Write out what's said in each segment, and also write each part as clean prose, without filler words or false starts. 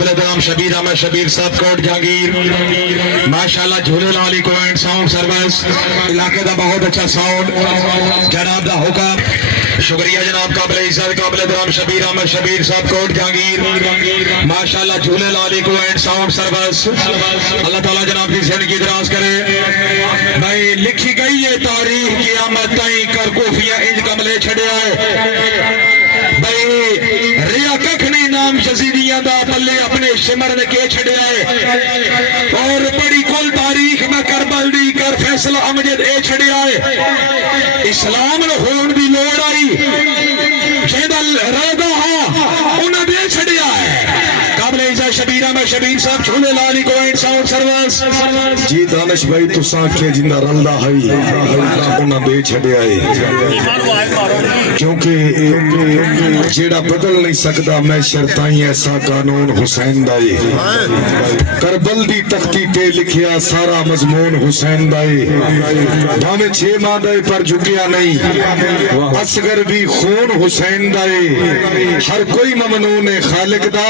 احترام شبیر احمد شبیر صاحب کوٹ جہانگیر ماشاءاللہ جھولے لالی کو اینڈ ساؤنڈ سروس علاقے دا بہت اچھا ساؤنڈ جناب دا حکم شکریہ جناب قابل عزت قابل احترام شبیر احمد شبیر صاحب کوٹ جہانگیر ماشاءاللہ جھولے لالی کو اینڈ ساؤنڈ سروس اللہ تعالیٰ جناب کی زندگی دراز کرے بھائی لکھی گئی ہے تاریخ قیامت تائیں کر کوفیہ انج کملے چھڑے آئے بھائی ریا ککھ نہیں نام یزیدیاں دا پلے اپنے شمر نے کے چھڑے آئے اور بڑی کل تاریخ میں کربل دی کر فیصلہ امجد اے چھڑے آئے اسلام نے ہون دی لوڑ آئی جیدل ردہ ہاں انہ دے چھڑے آئے قابل عزت شبیر احمد شبیر صاحب جھولے لالی کو اینڈ ساؤنڈ سروس جی دانش بھائی تو سانکھے جندہ رلدہ ہائی انہ دے چھڑے آئے کیونکہ جیڑا بدل نہیں سکتا میں شرطائیں ایسا قانون حسین دائی کربل دی تختی تے لکھیا سارا مضمون حسین دائی بھامے 6 ماہ دائی پر جھکیا نہیں اصغر بھی خون حسین دائی ہر کوئی ممنون خالق دا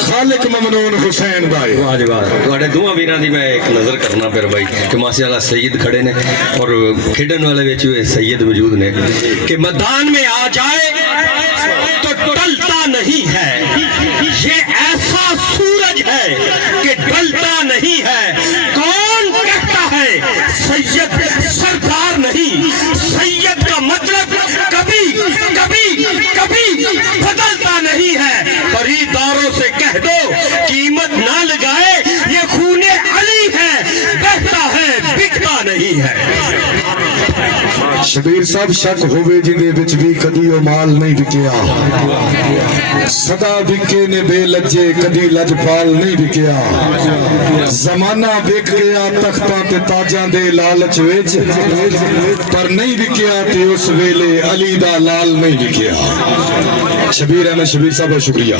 خالق ممنون حسین دائی واجی واہ توڑے دعا بینا دی میں ایک نظر کرنا پھر بھائی کہ ماشاء اللہ سید کھڑے نے اور کھڑن والے بیچوئے سید موجود نے کہ میدان میں آ جائے تو ڈلتا نہیں ہے یہ ایسا سورج ہے کہ ڈلتا نہیں ہے کون کہتا ہے سید سردار نہیں سید کا مطلب کبھی کبھی کبھی بدلتا نہیں ہے خریداروں سے کہہ دو قیمت نہ لگائے یہ خون علی ہے بہتا ہے بکتا نہیں ہے شبیر صاحب شک ہوئے جندے بچ بھی کدی او مال نہیں بکیا صدا بکے نے بے لجے کدی لج پال نہیں بکیا زمانہ بک گیا تختہ تے تاجاں دے لالچ وچ پر نہیں بکیا تے اس ویلے علی دا لال نہیں بکیا شبیر احمد شبیر صاحب شکریہ